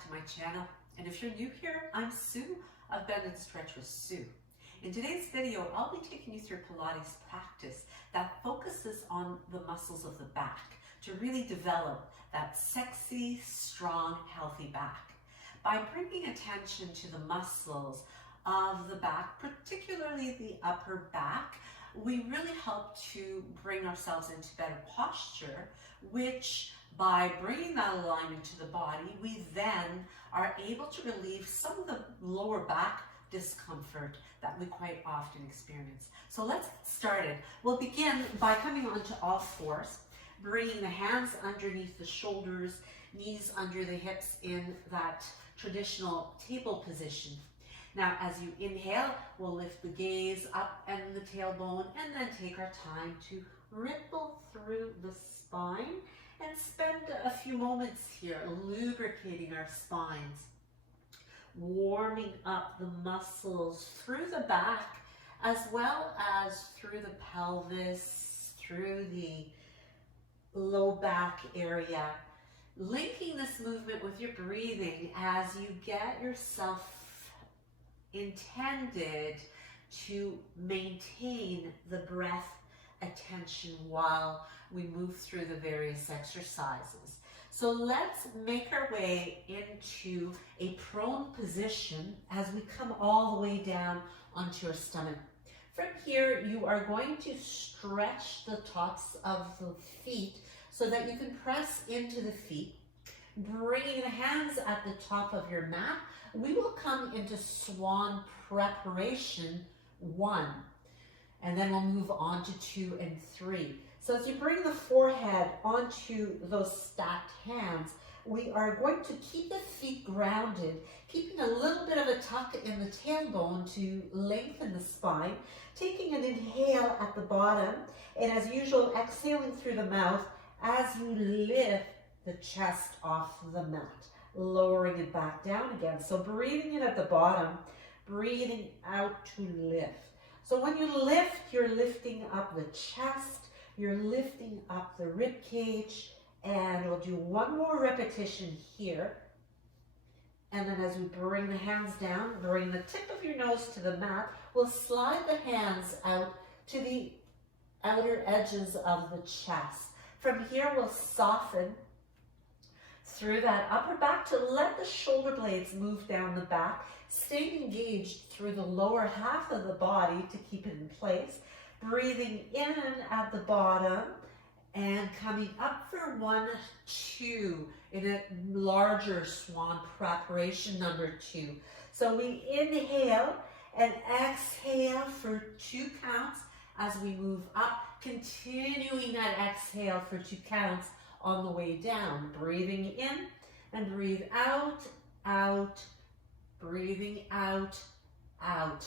back to my channel, and if you're new here, I'm Sue of Bendnstretch with Sue. In today's video, I'll be taking you through Pilates practice that focuses on the muscles of the back to really develop that sexy, strong, healthy back. By bringing attention to the muscles of the back, particularly the upper back, we really help to bring ourselves into better posture, which by bringing that alignment to the body, we then are able to relieve some of the lower back discomfort that we quite often experience. So let's get started. We'll begin by coming onto all fours, bringing the hands underneath the shoulders, knees under the hips in that traditional table position. Now, as you inhale, we'll lift the gaze up and the tailbone, and then take our time to ripple through the spine and spend a few moments here lubricating our spines, warming up the muscles through the back as well as through the pelvis, through the low back area, linking this movement with your breathing as you get yourself intended to maintain the breath attention while we move through the various exercises. So let's make our way into a prone position as we come all the way down onto your stomach. From here, you are going to stretch the tops of the feet so that you can press into the feet. Bringing the hands at the top of your mat, we will come into Swan preparation 1, and then we'll move on to 2 and 3. So as you bring the forehead onto those stacked hands, we are going to keep the feet grounded, keeping a little bit of a tuck in the tailbone to lengthen the spine, taking an inhale at the bottom, and as usual, exhaling through the mouth as you lift the chest off the mat, lowering it back down again. So breathing in at the bottom, breathing out to lift. So when you lift, you're lifting up the chest, you're lifting up the rib cage, and we'll do one more repetition here. And then as we bring the hands down, bring the tip of your nose to the mat, we'll slide the hands out to the outer edges of the chest. From here, we'll soften through that upper back to let the shoulder blades move down the back, staying engaged through the lower half of the body to keep it in place. Breathing in at the bottom and coming up for 1, 2 in a larger swan preparation number 2. So we inhale and exhale for 2 counts as we move up, continuing that exhale for 2 counts on the way down. Breathing in and breathe out, out, breathing out, out.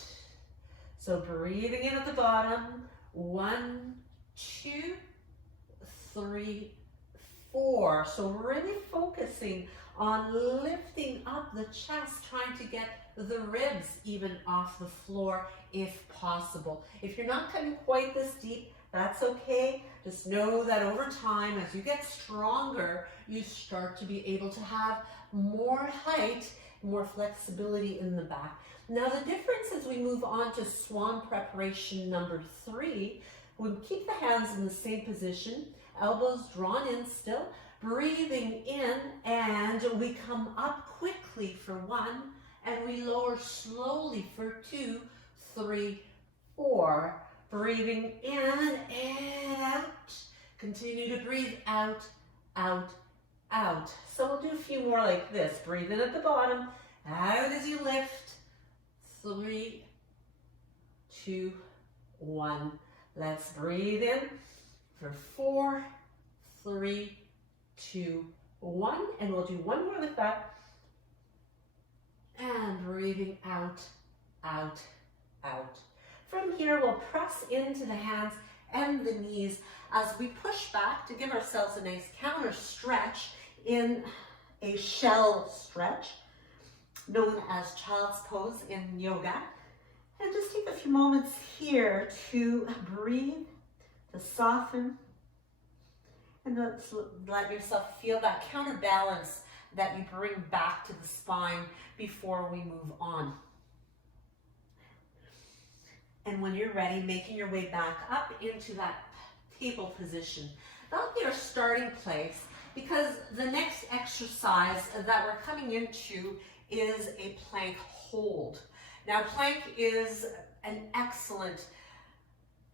So breathing in at the bottom, 1, 2, 3, 4. So really focusing on lifting up the chest, trying to get the ribs even off the floor if possible. If you're not coming quite this deep, that's okay. Just know that over time, as you get stronger, you start to be able to have more height, more flexibility in the back. Now the difference as we move on to Swan preparation number 3, we keep the hands in the same position, elbows drawn in still, breathing in, and we come up quickly for 1, and we lower slowly for 2, 3, 4. Breathing in and out. Continue to breathe out, out, out. So we'll do a few more like this. Breathe in at the bottom, out as you lift. 3, 2, 1. Let's breathe in for 4, 3, 2, 1. And we'll do one more with that. And breathing out, out, out. From here, we'll press into the hands and the knees as we push back to give ourselves a nice counter stretch in a shell stretch, known as child's pose in yoga. And just take a few moments here to breathe, to soften, and let yourself feel that counterbalance that you bring back to the spine before we move on. And when you're ready, making your way back up into that table position. That'll be our starting place, because the next exercise that we're coming into is a plank hold. Now, plank is an excellent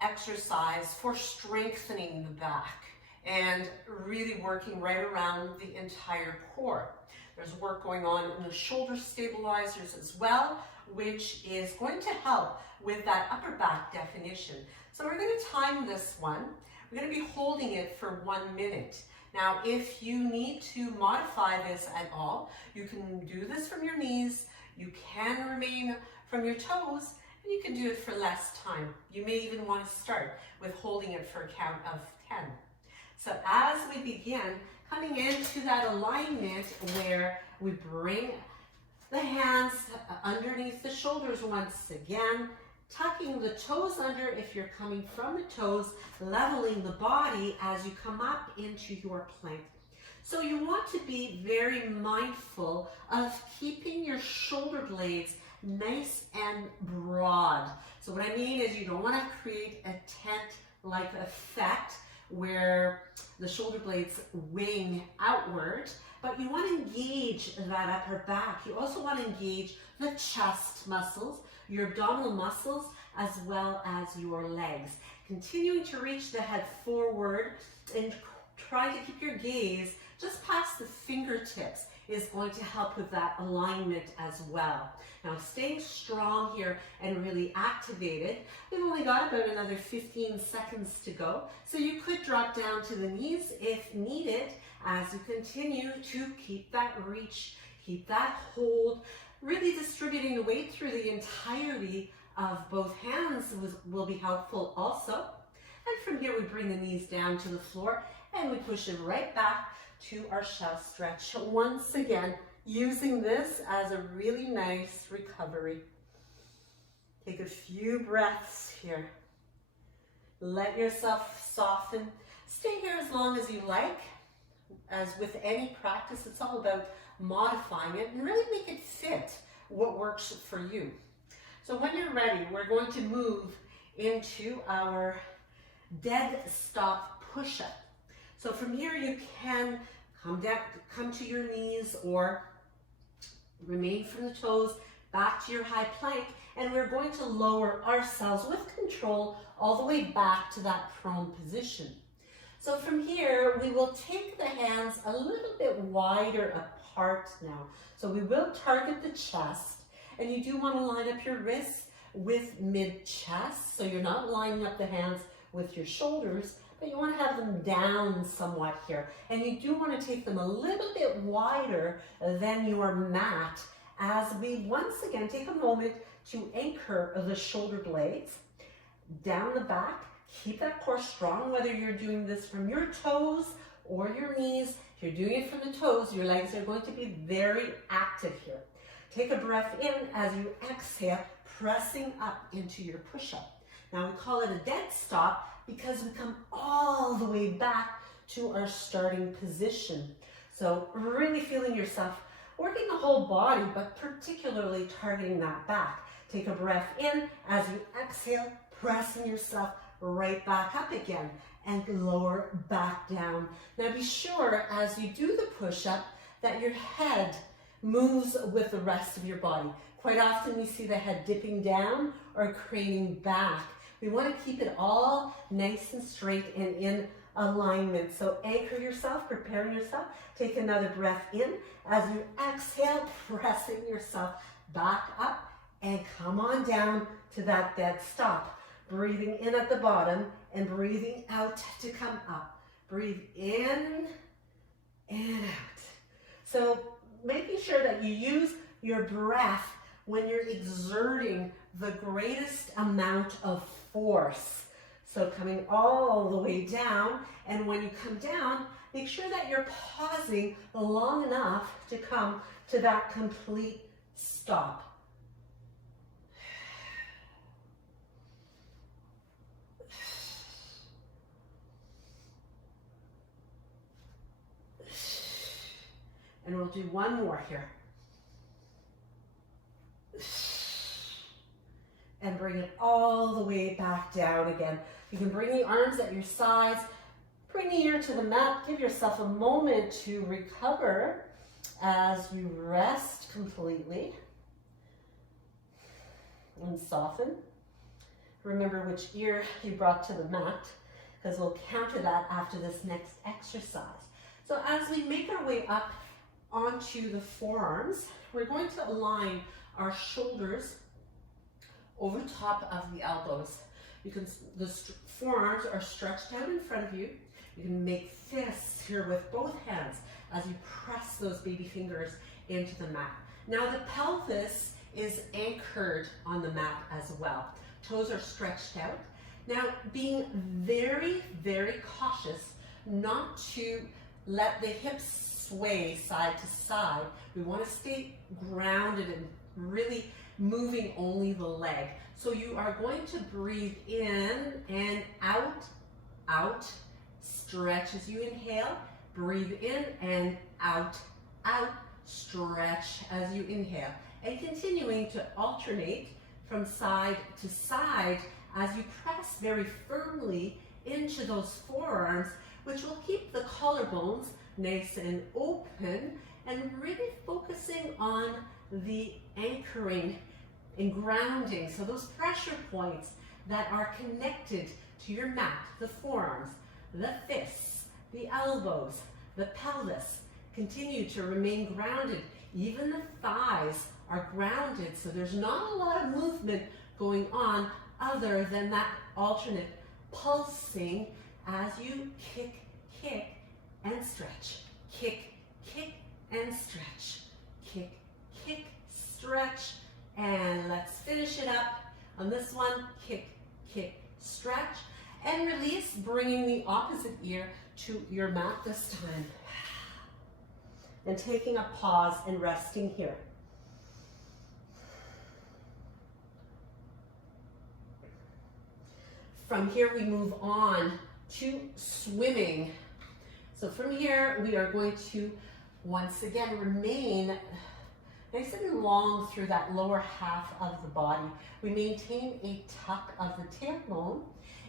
exercise for strengthening the back and really working right around the entire core. There's work going on in the shoulder stabilizers as well, which is going to help with that upper back definition. So we're going to time this one. We're going to be holding it for 1 minute. Now, if you need to modify this at all, you can do this from your knees, you can remain from your toes, and you can do it for less time. You may even want to start with holding it for a count of 10. So as we begin, coming into that alignment where we bring the hands underneath the shoulders once again, tucking the toes under if you're coming from the toes, leveling the body as you come up into your plank. So you want to be very mindful of keeping your shoulder blades nice and broad. So what I mean is you don't want to create a tent-like effect where the shoulder blades wing outward, but you want to engage that upper back. You also want to engage the chest muscles, your abdominal muscles, as well as your legs. Continuing to reach the head forward and try to keep your gaze just past the fingertips is going to help with that alignment as well. Now, staying strong here and really activated. We've only got about another 15 seconds to go, so you could drop down to the knees if needed as you continue to keep that reach, keep that hold, really distributing the weight through the entirety of both hands will be helpful also. And from here, we bring the knees down to the floor and we push it right back to our shelf stretch. Once again, using this as a really nice recovery. Take a few breaths here. Let yourself soften. Stay here as long as you like. As with any practice, it's all about modifying it and really make it fit what works for you. So when you're ready, we're going to move into our dead stop push-up. So from here, you can come down, come to your knees or remain from the toes back to your high plank, and we're going to lower ourselves with control all the way back to that prone position. So from here, we will take the hands a little bit wider apart now. So we will target the chest, and you do want to line up your wrists with mid-chest, so you're not lining up the hands with your shoulders, but you want to have them down somewhat here. And you do want to take them a little bit wider than your mat as we once again take a moment to anchor the shoulder blades down the back. Keep that core strong, whether you're doing this from your toes or your knees. If you're doing it from the toes, your legs are going to be very active here. Take a breath in as you exhale, pressing up into your push-up. Now we call it a dead stop because we come all the way back to our starting position. So really feeling yourself working the whole body, but particularly targeting that back. Take a breath in as you exhale, pressing yourself right back up again and lower back down. Now be sure as you do the push-up that your head moves with the rest of your body. Quite often we see the head dipping down or craning back. We want to keep it all nice and straight and in alignment. So anchor yourself, preparing yourself. Take another breath in as you exhale, pressing yourself back up and come on down to that dead stop. Breathing in at the bottom and breathing out to come up. Breathe in and out. So making sure that you use your breath when you're exerting the greatest amount of force. So coming all the way down, and when you come down, make sure that you're pausing long enough to come to that complete stop. And we'll do one more here. And bring it all the way back down again. You can bring the arms at your sides, bring the ear to the mat, give yourself a moment to recover as you rest completely and soften. Remember which ear you brought to the mat, because we'll counter that after this next exercise. So as we make our way up onto the forearms, we're going to align our shoulders over top of the elbows. The forearms are stretched out in front of you. You can make fists here with both hands as you press those baby fingers into the mat. Now the pelvis is anchored on the mat as well. Toes are stretched out. Now being very, very cautious not to let the hips sway side to side. We want to stay grounded and really moving only the leg. So you are going to breathe in and out, out, stretch as you inhale, breathe in and out, out, stretch as you inhale. And continuing to alternate from side to side as you press very firmly into those forearms, which will keep the collarbones nice and open, and really focusing on the anchoring and grounding. So those pressure points that are connected to your mat, the forearms, the fists, the elbows, the pelvis, continue to remain grounded. Even the thighs are grounded, so there's not a lot of movement going on other than that alternate pulsing as you kick, kick, and stretch. Kick, kick, and stretch. Kick, kick, stretch. And let's finish it up on this one. Kick, kick, stretch. And release, bringing the opposite ear to your mat this time. And taking a pause and resting here. From here, we move on to swimming. So from here, we are going to once again remain nice and long through that lower half of the body. We maintain a tuck of the tailbone,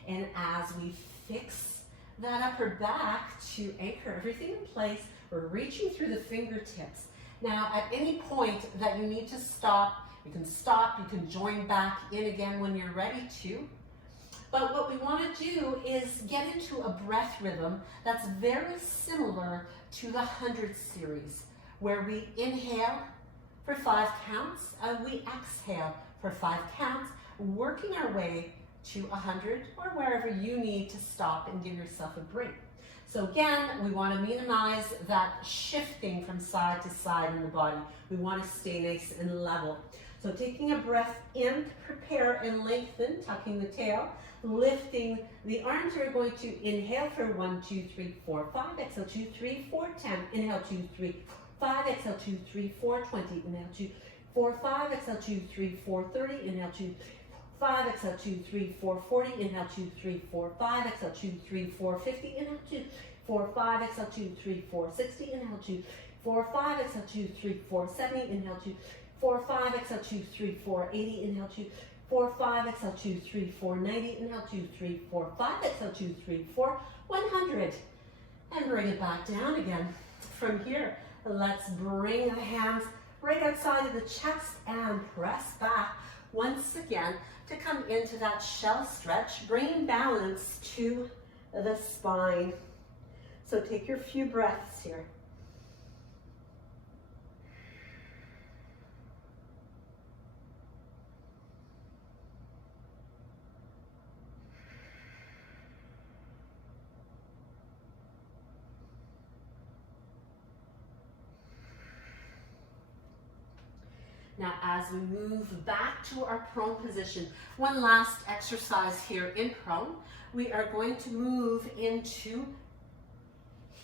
and as we fix that upper back to anchor everything in place, we're reaching through the fingertips. Now, at any point that you need to stop, you can join back in again when you're ready to. But what we want to do is get into a breath rhythm that's very similar to the 100 series, where we inhale for 5 counts, and we exhale for 5 counts, working our way to 100 or wherever you need to stop and give yourself a break. So again, we want to minimize that shifting from side to side in the body. We want to stay nice and level. So taking a breath in, prepare and lengthen, tucking the tail, lifting the arms. We're going to inhale for 1, 2, 3, 4, 5. Exhale 2, 3, 4, 10. Inhale 2, 3, 5. Exhale 2, 3, 4, 20. Inhale 2, 4, 5. Exhale 2, 3, 4, 30. Inhale 2, 5. Exhale 2, 3, 4, 40. Inhale 2, 3, 4, 5. Exhale 2, 3, 4, 50. Inhale 2, 4, 5. Exhale 2, 3, 4, 60. Inhale 2, 4, 5. Exhale 2, 3, 4, 70. Inhale 2, 4, 5. Exhale 2, 3, 4, 80. Inhale 2, 4, 5. Exhale 2, 3, 4, 90. Inhale 2, 3, 4, 5. Exhale 2, 3, 4, 100. And bring it back down again. From here, let's bring the hands right outside of the chest and press back once again to come into that shell stretch, bringing balance to the spine. So take your few breaths here. Now, as we move back to our prone position, one last exercise here in prone, we are going to move into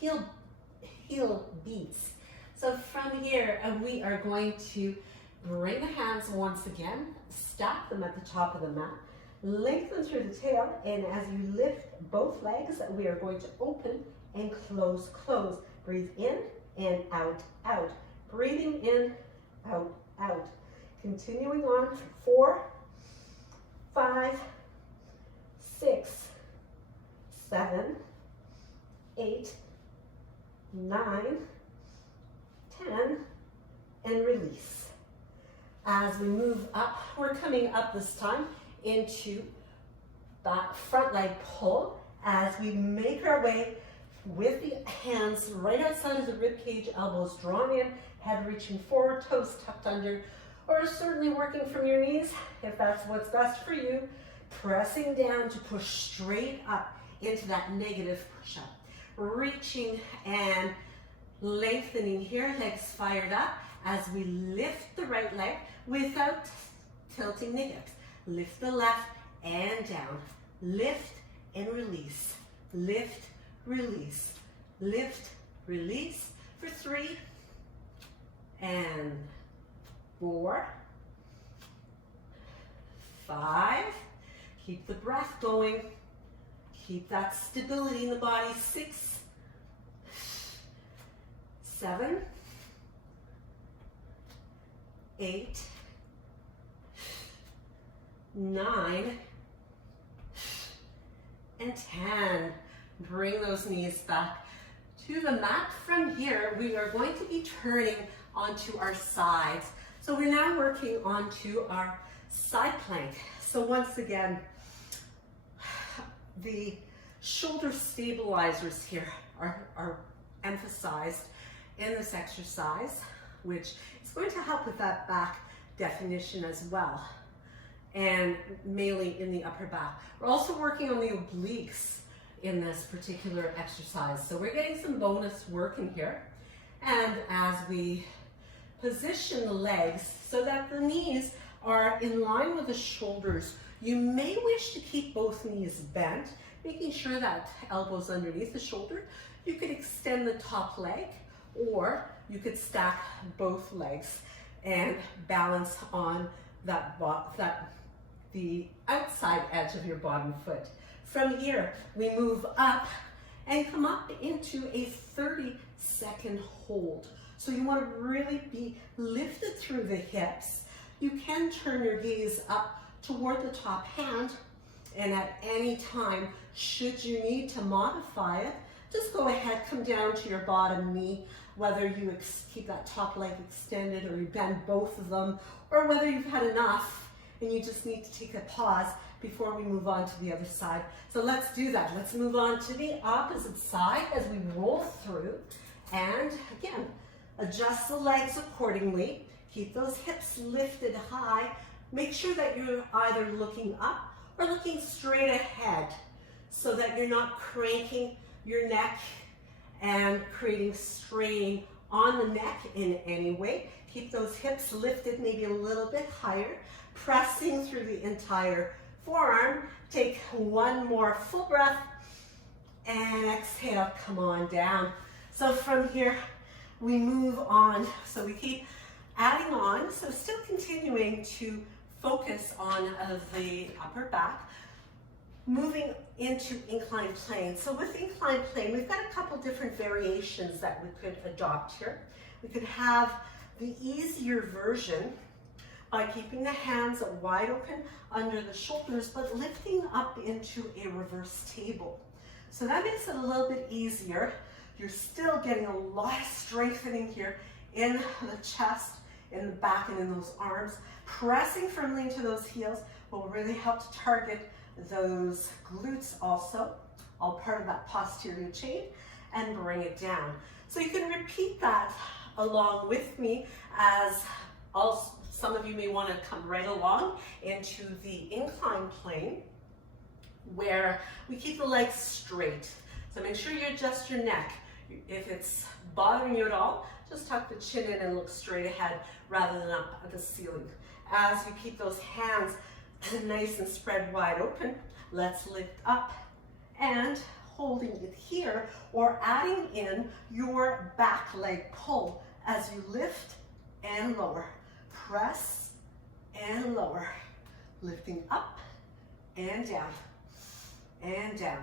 Eel Beasts. So from here, we are going to bring the hands once again, stack them at the top of the mat, lengthen through the tail, and as you lift both legs, we are going to open and close, close. Breathe in and out, out. Breathing in, out, out. Continuing on for 4, 5, 6, 7, 8, 9, 10, and release. As we move up, we're coming up this time into that front leg pull as we make our way with the hands right outside of the rib cage, elbows drawn in, head reaching forward, toes tucked under, or certainly working from your knees if that's what's best for you. Pressing down to push straight up into that negative push-up. Reaching and lengthening here, legs fired up as we lift the right leg without tilting the hips. Lift the left and down. Lift and release. Lift, release. Lift, release for 3 and 4, 5. Keep the breath going. Keep that stability in the body. 6, 7, 8, 9, and 10. Bring those knees back to the mat. From here, we are going to be turning onto our sides. So we're now working onto our side plank. So once again, the shoulder stabilizers here are emphasized in this exercise, which is going to help with that back definition as well, and mainly in the upper back. We're also working on the obliques in this particular exercise, so we're getting some bonus work in here. And as we position the legs so that the knees are in line with the shoulders, you may wish to keep both knees bent, making sure that elbows underneath the shoulder. You could extend the top leg, or you could stack both legs and balance on the outside edge of your bottom foot. From here, we move up and come up into a 30-second hold. So you want to really be lifted through the hips. You can turn your gaze up toward the top hand, and at any time, should you need to modify it, just go ahead, come down to your bottom knee, whether you keep that top leg extended or you bend both of them, or whether you've had enough and you just need to take a pause before we move on to the other side. So let's do that. Let's move on to the opposite side as we roll through. And again, adjust the legs accordingly. Keep those hips lifted high. Make sure that you're either looking up or looking straight ahead so that you're not cranking your neck and creating strain on the neck in any way. Keep those hips lifted maybe a little bit higher, pressing through the entire forearm. Take one more full breath and exhale, come on down. So from here, we move on. So we keep adding on, so still continuing to focus on the upper back, moving into inclined plane. So with inclined plane, we've got a couple different variations that we could adopt here. We could have the easier version by keeping the hands wide open under the shoulders, but lifting up into a reverse table. So that makes it a little bit easier. You're still getting a lot of strengthening here in the chest, in the back, and in those arms. Pressing firmly into those heels will really help to target those glutes also, all part of that posterior chain, and bring it down. So you can repeat that along with me, as also some of you may want to come right along into the incline plane, where we keep the legs straight. So make sure you adjust your neck. If it's bothering you at all, just tuck the chin in and look straight ahead rather than up at the ceiling. As you keep those hands nice and spread wide open, let's lift up and holding it here, or adding in your back leg pull as you lift and lower. Press and lower. Lifting up and down and down.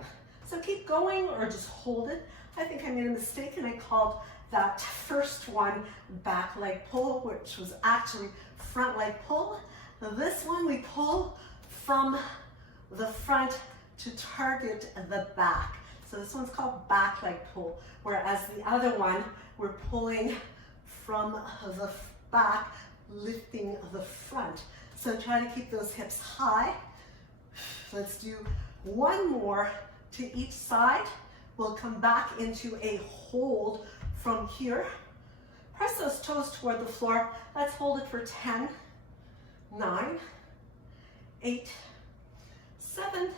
So keep going or just hold it. I think I made a mistake and I called that first one back leg pull, which was actually front leg pull. Now this one we pull from the front to target the back. So this one's called back leg pull, whereas the other one we're pulling from the back, lifting the front. So try to keep those hips high. Let's do one more to each side. We'll come back into a hold from here. Press those toes toward the floor. Let's hold it for 10, 9, 8, 7,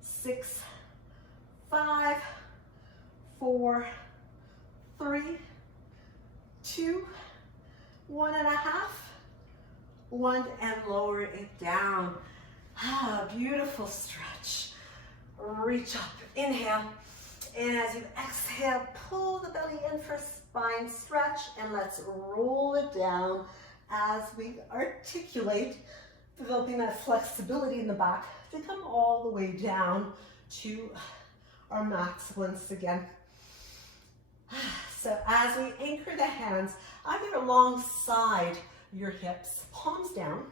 6, 5, 4, 3, 2, 1.5, 1, and lower it down. Ah, beautiful stretch. Reach up, inhale, and as you exhale, pull the belly in for spine stretch, and let's roll it down as we articulate, developing that flexibility in the back to come all the way down to our max once again. So as we anchor the hands, either alongside your hips, palms down,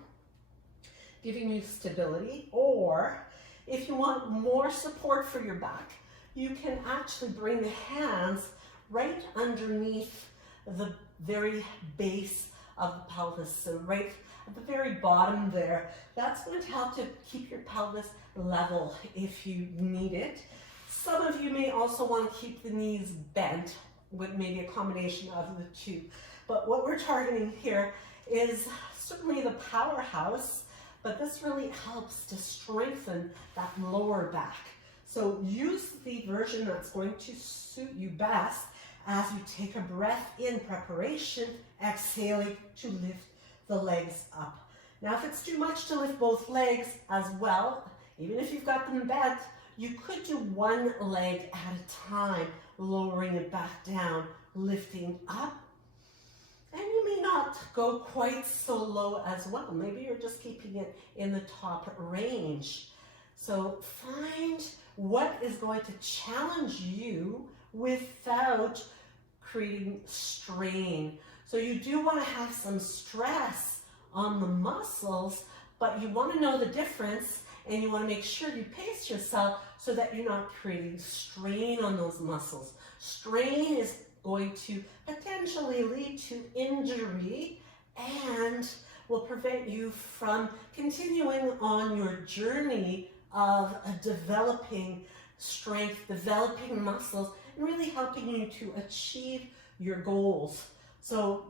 giving you stability, or if you want more support for your back, you can actually bring the hands right underneath the very base of the pelvis, so right at the very bottom there. That's going to help to keep your pelvis level if you need it. Some of you may also want to keep the knees bent with maybe a combination of the two. But what we're targeting here is certainly the powerhouse, but this really helps to strengthen that lower back. So use the version that's going to suit you best as you take a breath in preparation, exhaling to lift the legs up. Now, if it's too much to lift both legs as well, even if you've got them bent, you could do one leg at a time, lowering it back down, lifting up. And you may not go quite so low as well. Maybe you're just keeping it in the top range. So find what is going to challenge you without creating strain. So you do want to have some stress on the muscles, but you want to know the difference, and you want to make sure you pace yourself so that you're not creating strain on those muscles. Strain is going to potentially lead to injury and will prevent you from continuing on your journey of developing strength, developing muscles, and really helping you to achieve your goals. So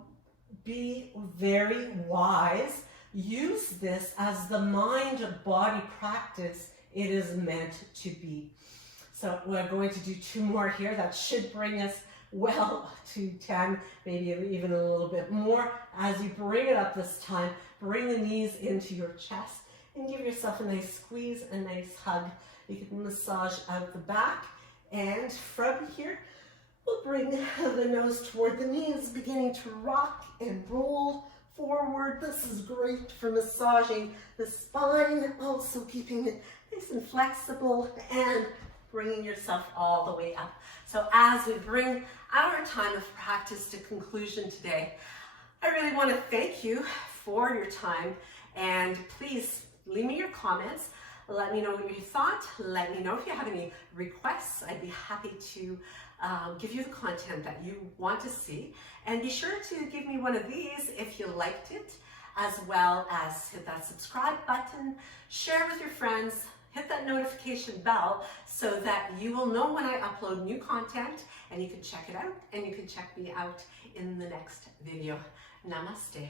be very wise. Use this as the mind-body practice it is meant to be. So we're going to do 2 more here. That should bring us well to 10, maybe even a little bit more. As you bring it up this time, bring the knees into your chest and give yourself a nice squeeze, a nice hug. You can massage out the back, and from here, we'll bring the nose toward the knees, beginning to rock and roll forward. This is great for massaging the spine, also keeping it nice and flexible and bringing yourself all the way up. So as we bring our time of practice to conclusion today, I really want to thank you for your time, and please leave me your comments. Let me know what you thought. Let me know if you have any requests. I'd be happy to give you the content that you want to see. And be sure to give me one of these if you liked it, as well as hit that subscribe button, share with your friends, hit that notification bell so that you will know when I upload new content, and you can check it out, and you can check me out in the next video. Namaste.